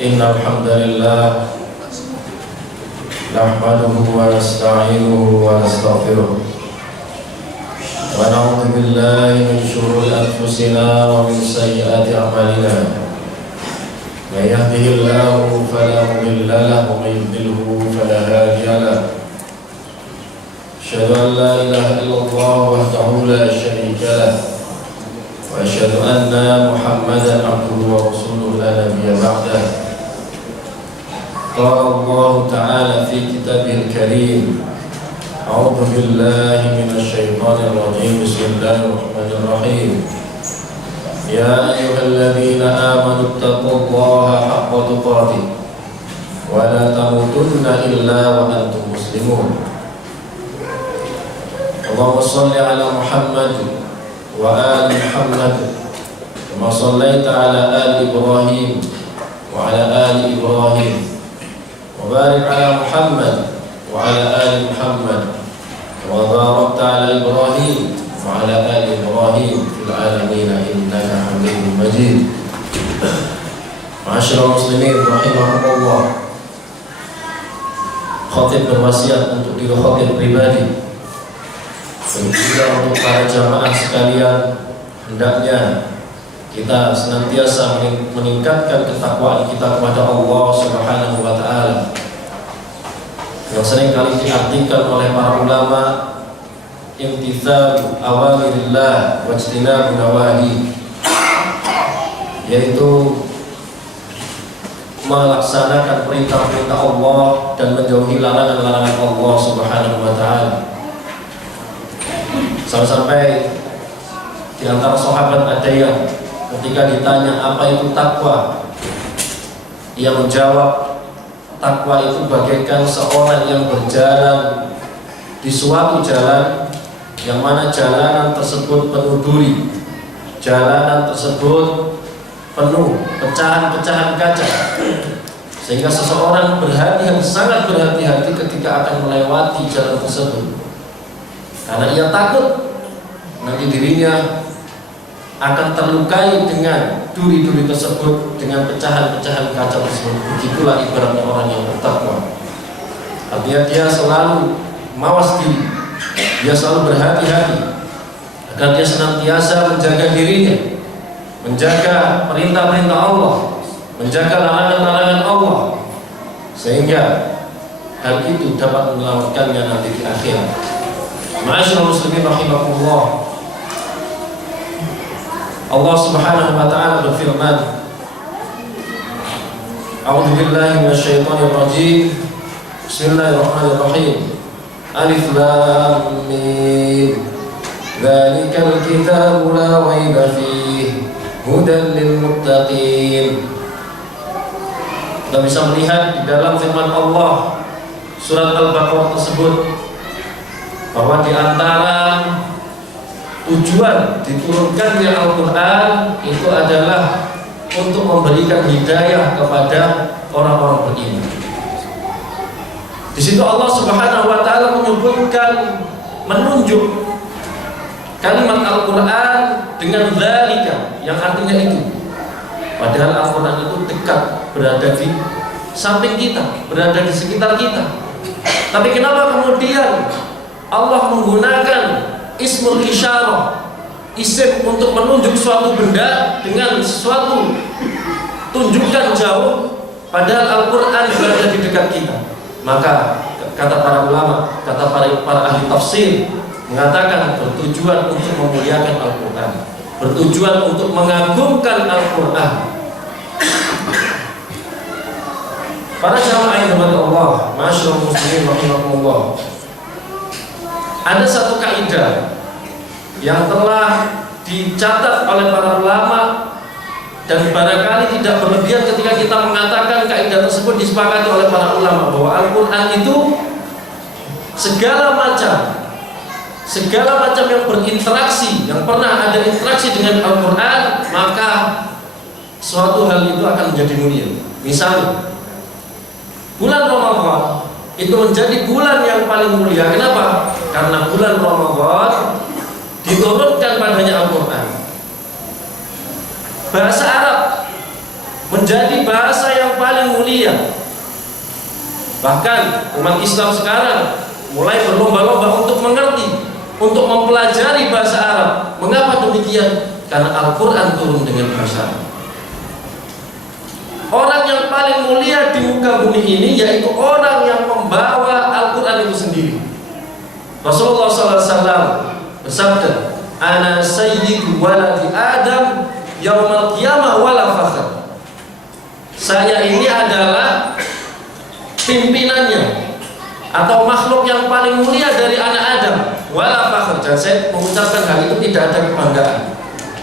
إن الحمد لله نحمده ونستعينه ونستغفره ونعوذ بالله من شرور أنفسنا ومن سيئات أعمالنا من يهده الله فلا مضل له ومن يضلله فلا هادي له أشهد أن لا إله إلا الله وحده لا شريك له وأشهد أن محمدا عبده ورسوله لا نبي بعده. قال الله تعالى في كتابه الكريم: أعوذ بالله من الشيطان الرجيم بسم الله الرحمن الرحيم يا أيها الذين آمنوا اتقوا الله حق تقاته ولا تموتن إلا وأنتم مسلمون. اللهم صل على محمد وآل محمد كما صليت على آل إبراهيم وعلى آل إبراهيم وبارك على محمد وعلى آل محمد كما باركت على إبراهيم وعلى آل إبراهيم في العالمين إنك حميد مجيد. Ma'asyiral muslimin rahimakumullah. Khatib berwasiat untuk diri khatib pribadi dan juga untuk para jamaah sekalian, hendaknya kita senantiasa meningkatkan ketakwaan kita kepada Allah Subhanahu wa taala. Yang sering kali diartikan oleh para ulama imtithalu awamirillah wa ijtinabu nawahi, yaitu melaksanakan perintah-perintah Allah dan menjauhi larangan-larangan Allah Subhanahu wa taala. Sampai di antara sahabat ada yang ketika ditanya apa itu takwa, ia menjawab, takwa itu bagaikan seorang yang berjalan di suatu jalan yang mana jalanan tersebut penuh duri, jalanan tersebut penuh pecahan-pecahan kaca, sehingga seseorang sangat berhati-hati ketika akan melewati jalan tersebut, karena ia takut nanti dirinya akan terlukai dengan duri-duri tersebut, dengan pecahan-pecahan kaca tersebut. Begitulah ibaratnya orang yang bertakwa. Artinya dia selalu mawas diri, dia selalu berhati-hati agar dia senantiasa menjaga dirinya, menjaga perintah-perintah Allah, menjaga larangan-larangan Allah, sehingga hal itu dapat menyelamatkannya nanti di akhirat. Ma'asyiral muslimin rahimakumullah. Allah Subhanahu wa taala berfirman: A'udzu billahi minasyaitonir rajim. Bismillahirrahmanirrahim. Alif lam mim. Dzalikal kitabu la raiba fihi hudan lil muttaqin. Kita bisa melihat di dalam firman Allah surat Al-Baqarah tersebut bahwa di antara tujuan diturunkannya Al-Quran itu adalah untuk memberikan hidayah kepada orang-orang beriman. Di situ Allah Subhanahu wa taala menunjuk kalimat Al-Quran dengan dzalika, yang artinya itu. Padahal Al-Quran itu dekat, berada di samping kita, berada di sekitar kita. Tapi kenapa kemudian Allah menggunakan ismul isyarah, isim untuk menunjuk suatu benda dengan suatu tunjukkan jauh, padahal Al-Quran berada di dekat kita? Maka kata para ulama, kata para ahli tafsir mengatakan bertujuan untuk memuliakan Al-Quran, bertujuan untuk mengagungkan Al-Quran. Para jamaah yang dirahmati Allah, ma'asyiral muslimin rahimakumullah, ada satu kaidah yang telah dicatat oleh para ulama dan barangkali tidak berlebihan ketika kita mengatakan kaidah tersebut disepakati oleh para ulama, bahwa Al-Quran itu segala macam yang berinteraksi, yang pernah ada interaksi dengan Al-Quran, maka suatu hal itu akan menjadi mulia. Misalnya bulan Ramadan itu menjadi bulan yang paling mulia. Kenapa? Karena bulan Ramadan diturunkan padanya Al-Quran. Bahasa Arab menjadi bahasa yang paling mulia. Bahkan umat Islam sekarang mulai berlomba-lomba untuk mengerti, untuk mempelajari bahasa Arab. Mengapa demikian? Karena Al-Quran turun dengan bahasa Arab. Orang yang paling mulia di muka bumi ini yaitu orang yang membawa Al-Quran itu sendiri. Rasulullah SAW bersabda, "Ana sayyidu waladi Adam yaumal qiyamah wala fakhr." Saya ini adalah pimpinannya atau makhluk yang paling mulia dari anak Adam, wala fakhr. Dan saya mengucapkan hal itu tidak ada kebanggaan.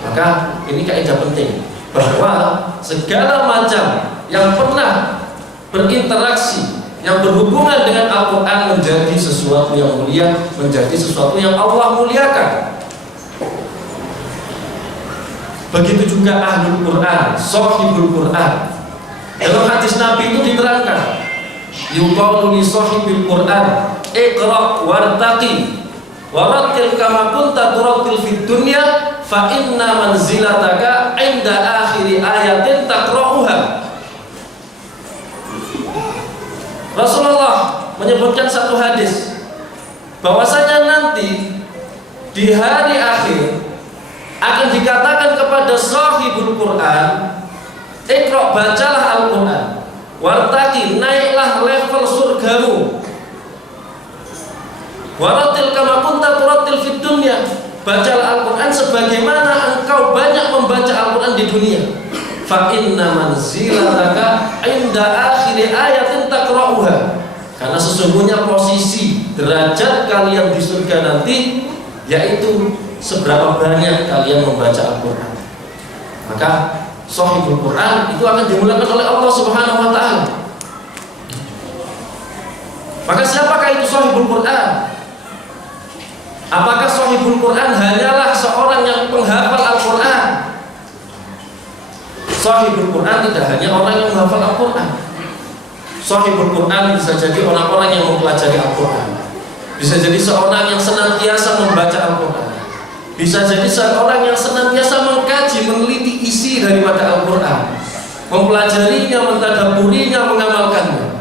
Maka ini kaidah penting, bahwa segala macam yang pernah berinteraksi, yang berhubungan dengan Al-Quran menjadi sesuatu yang mulia, menjadi sesuatu yang Allah muliakan. Begitu juga Ahlul Quran, Shahibul Quran. Dalam hadis Nabi itu diterangkan, yuqalu li Shahibil Quran, iqra wartaqi warattil kama kunta turattil fid dunya fa inna manzilataka 'inda akhiri ayatin taqra'uha. Rasulullah menyebutkan satu hadis bahwasanya nanti di hari akhir akan dikatakan kepada Shahibul Quran, iqra, bacalah Al-Quran, wartaqi, naiklah level surgamu, waratil kama kunta turattil fid dunya, bacalah Al-Quran sebagaimana engkau banyak membaca Al-Quran di dunia. Fa inna manzilataka 'inda akhiri ayatin taqra'uha. Karena sesungguhnya posisi derajat kalian di surga nanti yaitu seberapa banyak kalian membaca Al-Quran. Maka Shahibul Quran itu akan dimuliakan oleh Allah Subhanahu wa taala. Maka siapakah itu Shahibul Quran? Apakah Shahibul Quran hanyalah seorang yang penghafal Al-Quran? Shahibul Quran tidak hanya orang yang menghafal Al-Quran. Shahibul Quran bisa jadi orang-orang yang mempelajari Al-Quran, bisa jadi seorang yang senantiasa membaca Al-Quran, bisa jadi seorang yang senantiasa mengkaji, meneliti isi daripada Al-Quran, mempelajarinya, mentadabburinya, mengamalkannya.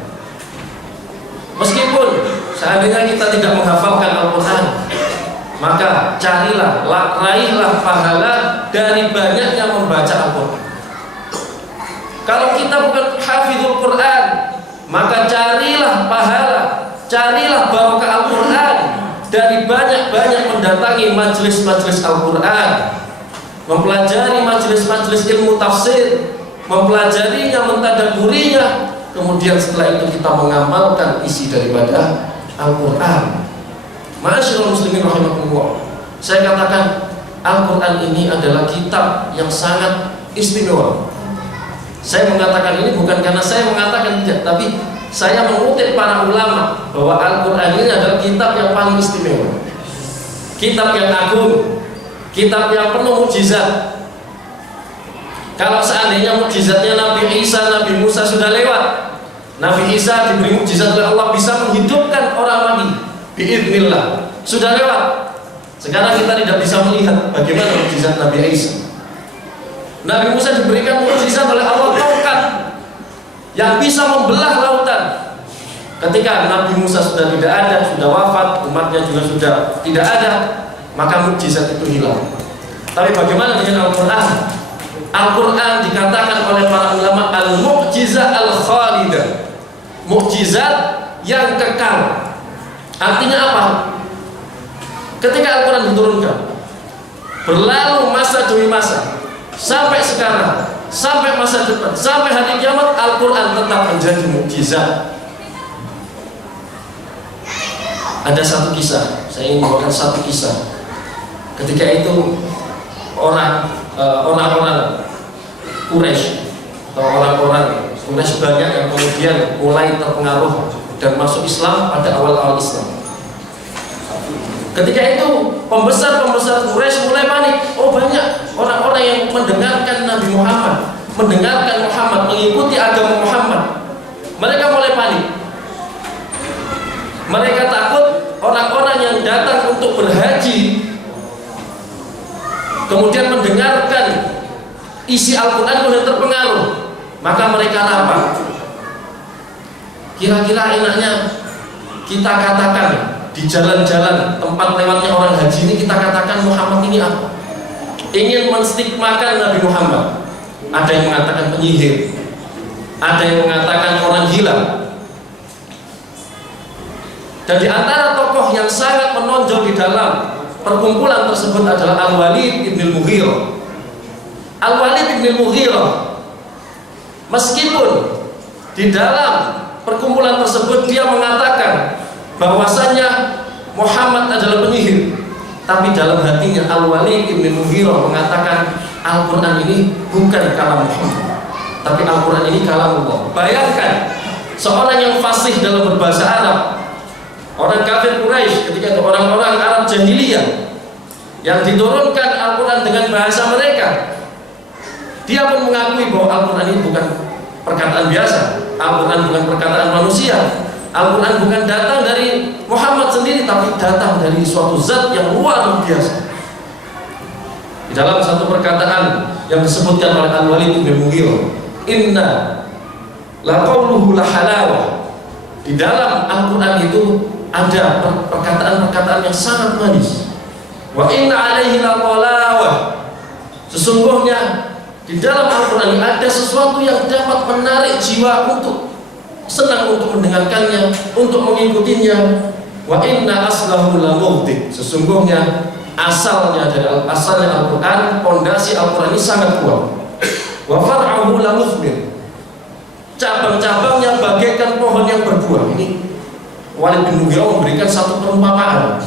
Meskipun seandainya kita tidak menghafalkan Al-Quran, maka carilah, raihlah pahala dari banyaknya membaca Al-Quran. Kalau kita bukan hafizul Quran, maka carilah pahala, carilah barokah Al-Quran dari banyak-banyak mendatangi majelis-majelis Al-Quran, mempelajari majelis-majelis ilmu tafsir, mempelajarinya, mentadabburinya, kemudian setelah itu kita mengamalkan isi daripada Al-Quran. Ma'asyiral muslimin rahimakumullah, saya katakan Al-Quran ini adalah kitab yang sangat istimewa. Saya mengatakan ini bukan karena saya mengatakan tidak, tapi saya mengutip para ulama bahwa Al-Quran ini adalah kitab yang paling istimewa, kitab yang agung, kitab yang penuh mukjizat. Kalau seandainya mukjizatnya Nabi Isa, Nabi Musa sudah lewat, Nabi Isa diberi mukjizat oleh Allah bisa menghidupkan orang mati, biiznillah, sudah lewat. Sekarang kita tidak bisa melihat bagaimana mukjizat Nabi Isa. Nabi Musa diberikan mukjizat oleh Allah, tongkat yang bisa membelah lautan. Ketika Nabi Musa sudah tidak ada, sudah wafat, umatnya juga sudah tidak ada, maka mukjizat itu hilang. Tapi bagaimana dengan Al-Quran? Al-Quran dikatakan oleh para ulama al-mu'jizah al-khalidah, mukjizat yang kekal. Artinya apa? Ketika Al-Quran diturunkan, berlalu masa demi masa, sampai sekarang, sampai masa depan, sampai hari kiamat, Al-Quran tetap menjadi mukjizat. Ada satu kisah, saya ingin membawakan satu kisah. Ketika itu orang-orang Quraisy atau orang-orang Quraisy banyak yang kemudian mulai terpengaruh dan masuk Islam pada awal-awal Islam. Ketika itu pembesar-pembesar Quraisy mulai panik. Oh, banyak orang-orang yang mendengarkan Nabi Muhammad, mendengarkan Muhammad, mengikuti agama Muhammad. Mereka mulai panik. Mereka takut orang-orang yang datang untuk berhaji kemudian mendengarkan isi Al-Quran kemudian terpengaruh. Maka mereka rapat. Kira-kira enaknya kita katakan di jalan-jalan tempat lewatnya orang haji ini, kita katakan Muhammad ini apa? Ingin menstigmakan Nabi Muhammad. Ada yang mengatakan penyihir, ada yang mengatakan orang gila. Dan di antara tokoh yang sangat menonjol di dalam perkumpulan tersebut adalah Al-Walid ibn al-Mughirah. Al-Walid ibn al-Mughirah, meskipun di dalam perkumpulan tersebut dia mengatakan bahwasanya Muhammad adalah penyihir, tapi dalam hatinya Al-Walid ibn al-Mughirah mengatakan Al-Quran ini bukan kalam Muhammad, tapi Al-Quran ini kalam Allah. Bayangkan seorang yang fasih dalam berbahasa Arab, orang kafir Quraisy ketika itu, orang-orang Arab jahiliyah yang diturunkan Al-Quran dengan bahasa mereka, dia pun mengakui bahwa Al-Quran ini bukan perkataan biasa, Al-Quran bukan perkataan manusia, Al-Quran bukan datang dari Muhammad sendiri, tapi datang dari suatu zat yang luar biasa. Di dalam satu perkataan yang disebutkan oleh Al-Walid bin Mughirah, inna la qawluhu la halawah, di dalam Al-Quran itu ada perkataan-perkataan yang sangat manis. Wa inna alaihi la qalawah, sesungguhnya di dalam Al-Quran ada sesuatu yang dapat menarik jiwa untuk senang untuk mendengarkannya, untuk mengikutinya. Wa inna aslahu la mughdi, sesungguhnya asalnya Al-Quran, pondasi Al-Quran ini sangat kuat. Wa far'ahu la muthmir, cabang-cabangnya bagaikan pohon yang berbuah. Ini Walid bin Mughirah memberikan satu perumpamaan.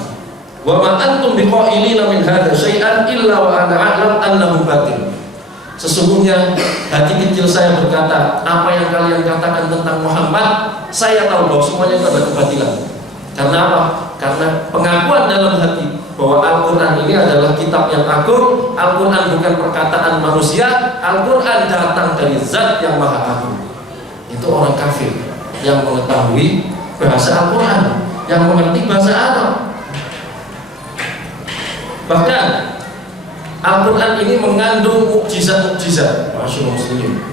Wa ma antum biqailina min hadza syai'an illa wa ana a'lam annahu batil. Sesungguhnya hati kecil saya berkata, apa yang kalian katakan tentang Muhammad, saya tahu bahwa semuanya itu adalah kebatilan. Karena apa? Karena pengakuan dalam hati bahwa Al-Quran ini adalah kitab yang agung, Al-Quran bukan perkataan manusia, Al-Quran datang dari zat yang maha agung. Itu orang kafir yang mengetahui bahasa Al-Quran, yang mengerti bahasa Arab. Bahkan Al-Quran ini mengandung mukjizat-mukjizat, masyaallah muslimin.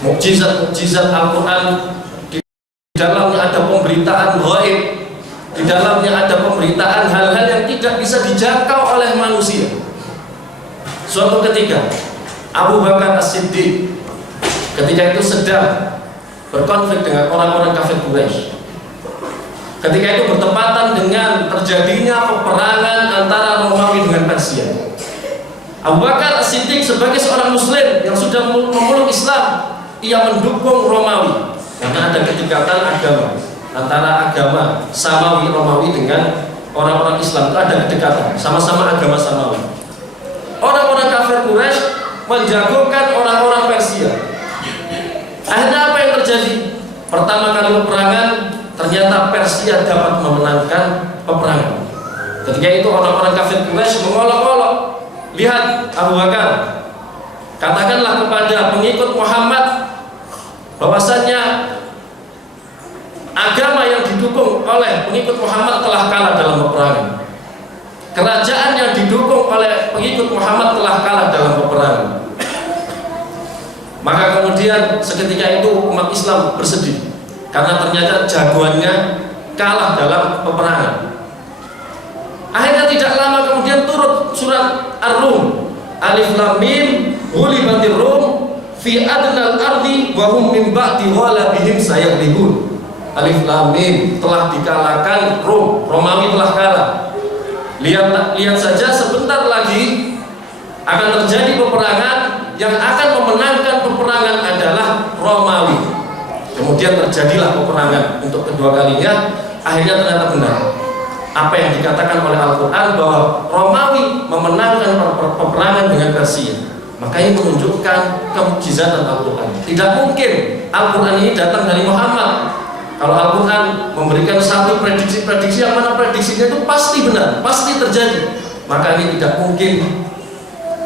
Mukjizat-mukjizat Al-Quran, di dalamnya ada pemberitaan ghaib, di dalamnya ada pemberitaan hal-hal yang tidak bisa dijangkau oleh manusia. Suatu ketika Abu Bakar As-Siddiq ketika itu sedang berkonflik dengan orang-orang kafir Quraisy. Ketika itu bertepatan dengan terjadinya peperangan antara Romawi dengan Persia. Abu Bakar As-Siddiq sebagai seorang muslim yang sudah memeluk Islam, ia mendukung Romawi karena ada kedekatan agama antara agama Samawi Romawi dengan orang-orang Islam. Itu ada kedekatan, sama-sama agama Samawi. Orang-orang kafir Quraisy menjagokan orang-orang Persia. Akhirnya apa yang terjadi? Pertama kali peperangan, ternyata Persia dapat memenangkan peperangan. Ketika itu orang-orang kafir Quraisy mengolok-olok, lihat Abu Bakar, katakanlah kepada pengikut Muhammad bahwasanya agama yang didukung oleh pengikut Muhammad telah kalah dalam peperangan. Kerajaan yang didukung oleh pengikut Muhammad telah kalah dalam peperangan. Maka kemudian seketika itu umat Islam bersedih karena ternyata jagoannya kalah dalam peperangan. Akhirnya tidak lama kemudian turut surat Ar-Rum, Alif Lam Mim, ghulibatir Rum fi adnal ardi wa hum min ba'di ghalabihim sayaghlibun. Alif Lam Mim, telah dikalahkan Rum, Romawi telah kalah. Lihat saja sebentar lagi akan terjadi peperangan, yang akan memenangkan peperangan adalah Romawi. Kemudian terjadilah peperangan untuk kedua kalinya. Akhirnya ternyata benar apa yang dikatakan oleh Al-Quran bahwa Romawi memenangkan peperangan dengan Persia. Maka ini menunjukkan kemukjizatan Al-Quran. Tidak mungkin Al-Quran ini datang dari Muhammad. Kalau Al-Quran memberikan satu prediksi-prediksi yang mana prediksinya itu pasti benar, pasti terjadi, maka ini tidak mungkin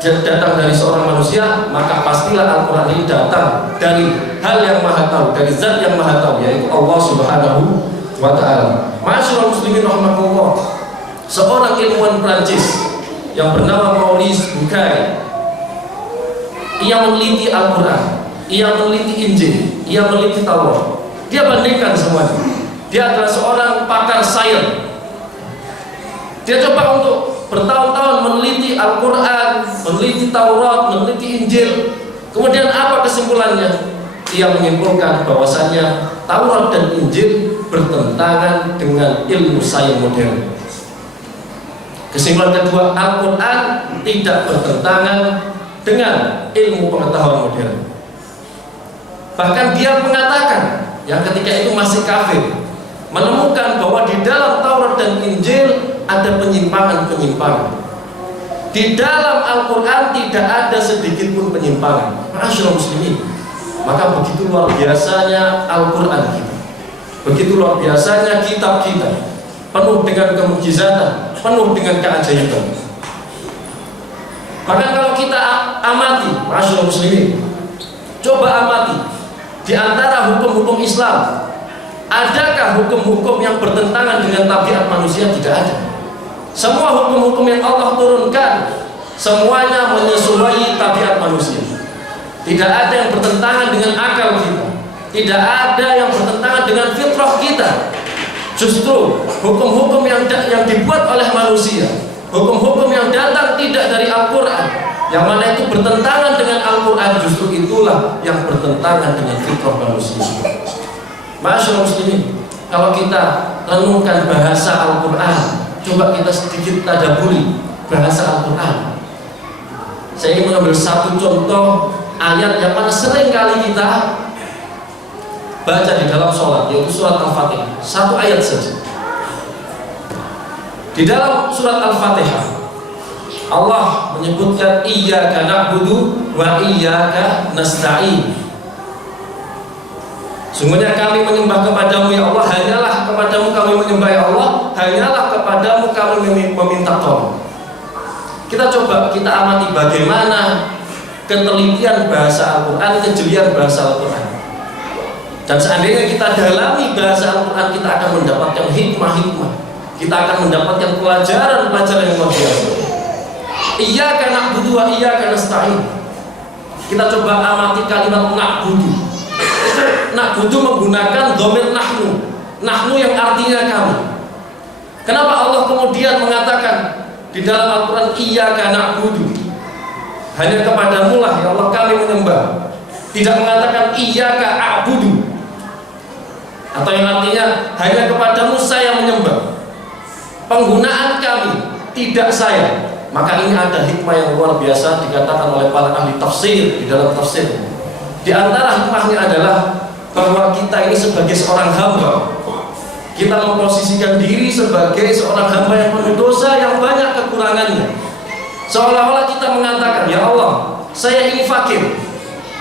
datang dari seorang manusia. Maka pastilah Al-Quran ini datang dari hal yang maha tahu, dari zat yang maha tahu, yaitu Allah Subhanahu wa ta'ala. Masyaallah muslimin rahimakumullah, seorang ilmuwan Prancis yang bernama Maurice Bucaille, ia meneliti Al-Quran, ia meneliti Injil, ia meneliti Taurat. Dia bandingkan semuanya. Dia adalah seorang pakar sains. Dia coba untuk bertahun-tahun meneliti Al-Quran, meneliti Taurat, meneliti Injil. Kemudian apa kesimpulannya? Ia menyimpulkan bahwasanya Taurat dan Injil bertentangan dengan ilmu sains modern. Kesimpulan kedua, Al-Quran tidak bertentangan dengan ilmu pengetahuan modern. Bahkan dia mengatakan, yang ketika itu masih kafir, menemukan bahwa di dalam Taurat dan Injil ada penyimpangan-penyimpangan. Di dalam Al-Quran tidak ada sedikit pun penyimpangan. Ma'asyiral muslimin, maka begitu luar biasanya Al-Quran kita, begitu luar biasanya kitab kita, penuh dengan kemukjizatan, penuh dengan keajaiban. Bahkan kalau kita amati, ma'asyiral muslimin, coba amati di antara hukum-hukum Islam, adakah hukum-hukum yang bertentangan dengan tabiat manusia? Tidak ada. Semua hukum-hukum yang Allah turunkan semuanya menyesuaikan tabiat manusia. Tidak ada yang bertentangan dengan akal kita, tidak ada yang bertentangan dengan fitrah kita. Justru hukum-hukum yang dibuat oleh manusia, hukum-hukum yang datang tidak dari Al-Quran, yang mana itu bertentangan dengan Al-Quran, justru itulah yang bertentangan dengan fitrah manusia. Ma'asyiral muslimin, kalau kita renungkan bahasa Al-Quran, coba kita sedikit tadabburi bahasa Al-Quran. Saya ingin mengambil satu contoh ayat yang mana sering kali kita baca di dalam sholat, yaitu surat Al-Fatihah. Satu ayat saja. Di dalam surat Al-Fatihah, Allah menyebutkan iyyaka na'budu wa iyyaka nasta'in. Sungguhnya kami menyembah kepadamu ya Allah, hanyalah kepadamu kami menyembah ya Allah, hanyalah kepadamu kami meminta tolong. Kita coba kita amati bagaimana ketelitian bahasa Al-Quran, kejelian bahasa Al-Quran. Dan seandainya kita dalami bahasa Al-Quran, kita akan mendapatkan hikmah-hikmah, kita akan mendapatkan pelajaran-pelajaran yang luar biasa. Iyyaka na'budu wa iyyaka nasta'in. Kita coba amati kalimat na'budu. Na'budu menggunakan dhamir nahnu yang artinya kami. Kenapa Allah kemudian mengatakan di dalam Al-Quran iyyaka na'budu, hanya kepadamu lah ya Allah kami menyembah, tidak mengatakan iyyaka a'budu, atau yang artinya hanya kepadamu saya menyembah, penggunaan kami tidak saya. Maka ini ada hikmah yang luar biasa dikatakan oleh para ahli tafsir di dalam tafsir. Di antara hikmahnya adalah bahwa kita ini sebagai seorang hamba, kita memposisikan diri sebagai seorang hamba yang penuh dosa, yang banyak kekurangannya. Seolah-olah kita mengatakan, ya Allah, saya ini fakir,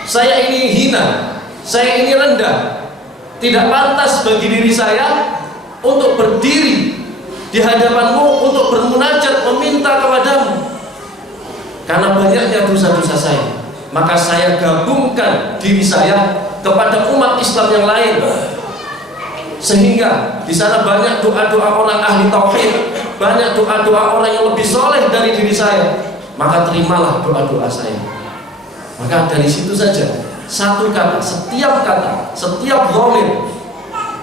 saya ini hina, saya ini rendah, tidak pantas bagi diri saya untuk berdiri di hadapanmu, untuk bermunajat, meminta kepadamu, karena banyaknya dosa-dosa saya. Maka saya gabungkan diri saya kepada umat Islam yang lain, sehingga di sana banyak doa-doa orang ahli tauhid, banyak doa-doa orang yang lebih soleh dari diri saya. Maka terimalah doa-doa saya. Maka dari situ saja, satu kata, setiap dhamir,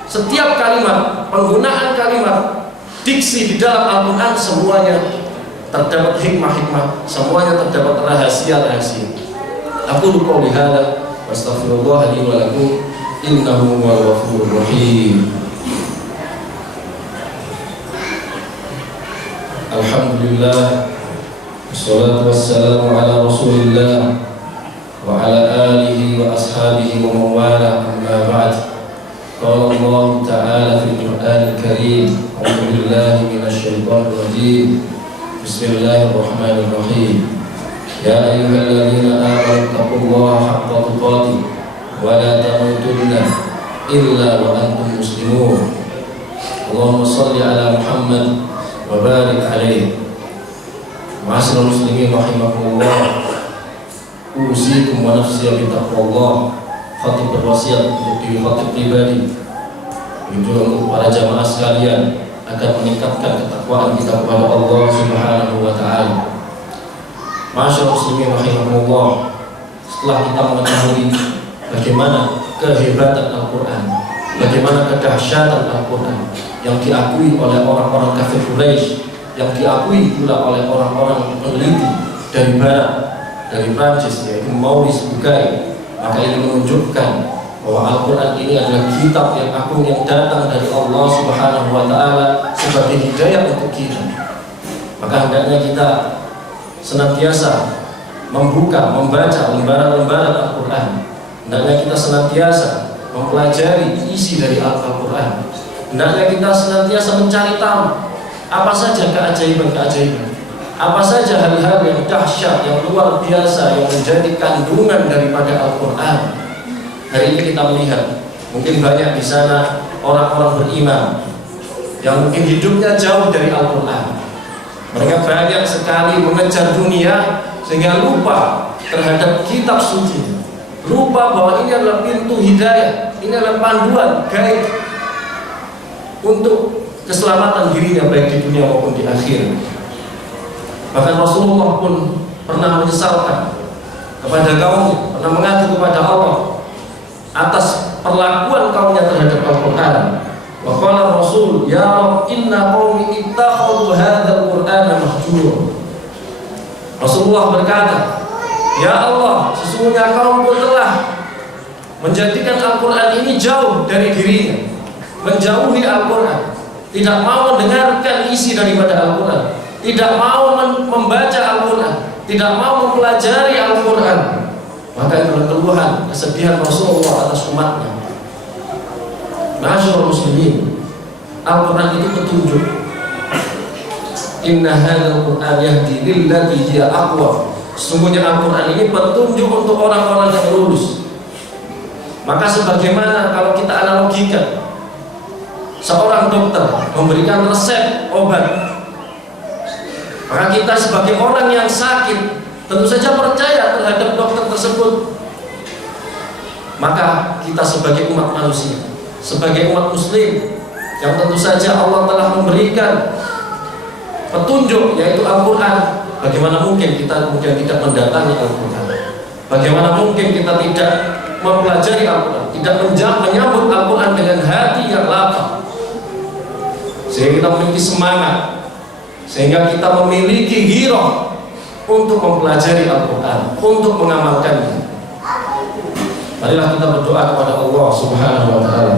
setiap kalimat, penggunaan kalimat, diksi di dalam Al-Quran, semuanya terdapat hikmah-hikmah, semuanya terdapat rahasia-rahasia. Aku qouli hadza wa astaghfirullah li wa lakum innahu huwal ghafurur rahim. Alhamdulillah, wassalatu wassalamu ala Rasulillah wa ala alihi wa ashabihi wa mawala, amma ba'd. Qala Allah ta'ala fil Qur'anil Karim, a'udzu billahi minasy syaithanir rajim. Bismillahirrahmanirrahim. Ya ayyuhalladzina amanu taqullaha haqqa tuqatih wa la tamutunna illa wa antum muslimun. Allahumma shalli ala Muhammad wa barik alaihi. Ma'asyiral muslimin rahimakumullah, usikum wa nafsi bi taqwallah. Khatib berwasiat untuk diri khatib pribadi, itu untuk para jamaah sekalian, agar meningkatkan ketakwaan kita kepada Allah Subhanahu wa ta'ala. Ma'asyiral muslimin rahimakumullah, setelah kita mengetahui bagaimana kehebatan Al-Quran, bagaimana kedahsyatan Al-Quran yang diakui oleh orang-orang kafir Quraisy, yang diakui pula oleh orang-orang peneliti dari Barat, dari Prancis, yaitu Maurice Bucaille. Maka ini menunjukkan bahwa Al-Quran ini adalah kitab yang agung yang datang dari Allah Subhanahu wa Ta'ala sebagai hidayah untuk kita. Maka hendaknya kita senantiasa membaca lembaran-lembaran Al-Quran. Hendaknya kita senantiasa mempelajari isi dari Al-Quran. Hendaknya kita senantiasa mencari tahu apa saja keajaiban-keajaiban, apa saja hal-hal yang dahsyat, yang luar biasa, yang menjadi kandungan daripada Al-Quran. Hari ini kita melihat mungkin banyak di sana orang-orang beriman yang mungkin hidupnya jauh dari Al-Quran. Mereka banyak sekali mengejar dunia sehingga lupa terhadap kitab suci, lupa bahwa ini adalah pintu hidayah, ini adalah panduan gaib untuk keselamatan dirinya baik di dunia maupun di akhirat. Bahkan Rasulullah pun pernah menyesalkan kepada kaumnya, pernah mengadu kepada Allah atas perlakuan kaumnya terhadap Al-Quran. Wa qala Rasul, ya Rabb, inna qaumi ittakhadhu hadzal Qur'ana mahjura. Rasulullah berkata, ya Allah, sesungguhnya kaumku telah menjadikan Al-Quran ini jauh dari dirinya, menjauhi Al-Quran, tidak mau mendengarkan isi daripada Al-Quran, tidak mau membaca Al-Quran, tidak mau mempelajari Al-Quran. Maka itu keluhan, kesedihan Rasulullah atas umatnya. Ma'asyiral muslimin, Al-Quran itu petunjuk. Inna hadzal Qur'an yahdi lillati hiya aqwam. Sesungguhnya Al-Quran ini petunjuk untuk orang-orang yang lurus. Maka sebagaimana kalau kita analogikan, seorang dokter memberikan resep obat, maka kita sebagai orang yang sakit tentu saja percaya terhadap dokter tersebut. Maka kita sebagai umat manusia, sebagai umat muslim yang tentu saja Allah telah memberikan petunjuk yaitu Al-Quran, bagaimana mungkin kita kemudian tidak mendatangi Al-Quran? Bagaimana mungkin kita tidak mempelajari Al-Quran, tidak menyambut Al-Quran dengan hati yang lapang, sehingga kita memiliki semangat, sehingga kita memiliki ghirah untuk mempelajari Al-Quran, untuk mengamalkannya. Marilah kita berdoa kepada Allah Subhanahu wa Ta'ala,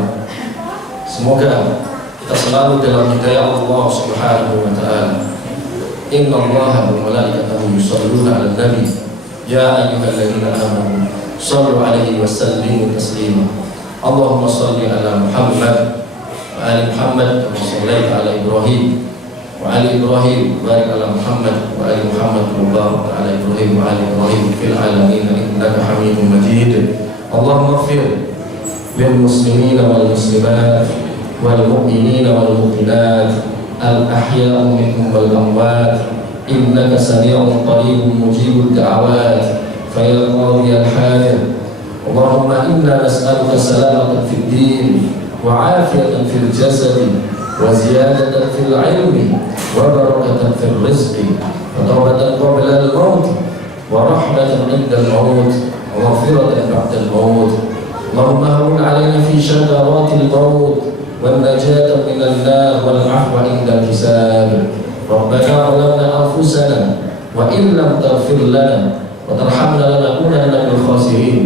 semoga kita selalu dalam hidayah Allah Subhanahu wa Ta'ala. Inna Allaha wa malaikatahu yusholluna 'alan nabi ya ayyuhalladzina amanu shallu 'alaihi wa sallimu taslima. Allahumma shalli 'ala Muhammad wa ali Muhammad kama shallaita 'ala Ibrahim wa ali Ibrahim, barik 'ala Muhammad wa ali Muhammad wa barik 'ala Ibrahim wa ali Ibrahim fil 'alamin innaka Hamidum Majid. Allahumma ighfir lil muslimina wal muslimat wal mu'minina wal mu'minat al-ahya'i minhum wal amwat innaka sami'un qaribun mujibud da'awat fa ya qadiyal hajat. Allahumma inna nas'aluka salamatan fid din wa 'afiyatan fil jasad wa ziyadatan fil 'ilmi wa barakatan fil rizqi wa tawbatan qabla al-maut wa rahmatan 'inda al-maut wa maghfiratan ba'da al-maut. Allahumma hawwin 'alaina fi shadaratil maut والنجاة من النار والعفو عند الحساب. ربنا ظلمنا أنفسنا وإن لم تغفر لنا وترحمنا لنكونن من الخاسرين.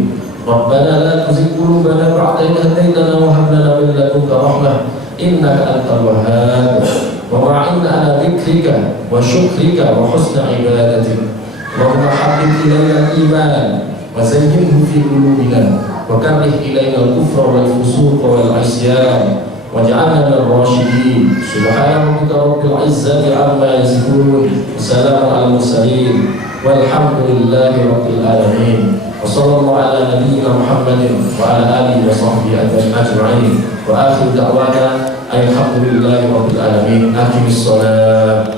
ربنا لا تزغ قلوبنا بعد إذ هديتنا وهب لنا من لدنك رحمة إنك أنت الوهاب. وأعنا على ذكرك وشكرك وحسن عبادتك. اللهم حبب إلينا الإيمان وزينه في قلوبنا وكره إلينا الكفر والفسوق والعصيان واجعلنا من الراشدين. سبحان ربك رب العزة عما يصفون وسلام على المرسلين والحمد لله رب العالمين. وصلى الله على نبينا محمد وعلى آله وصحبه أجمعين. وآخر دعوانا الحمد لله رب العالمين. أقم الصلاة.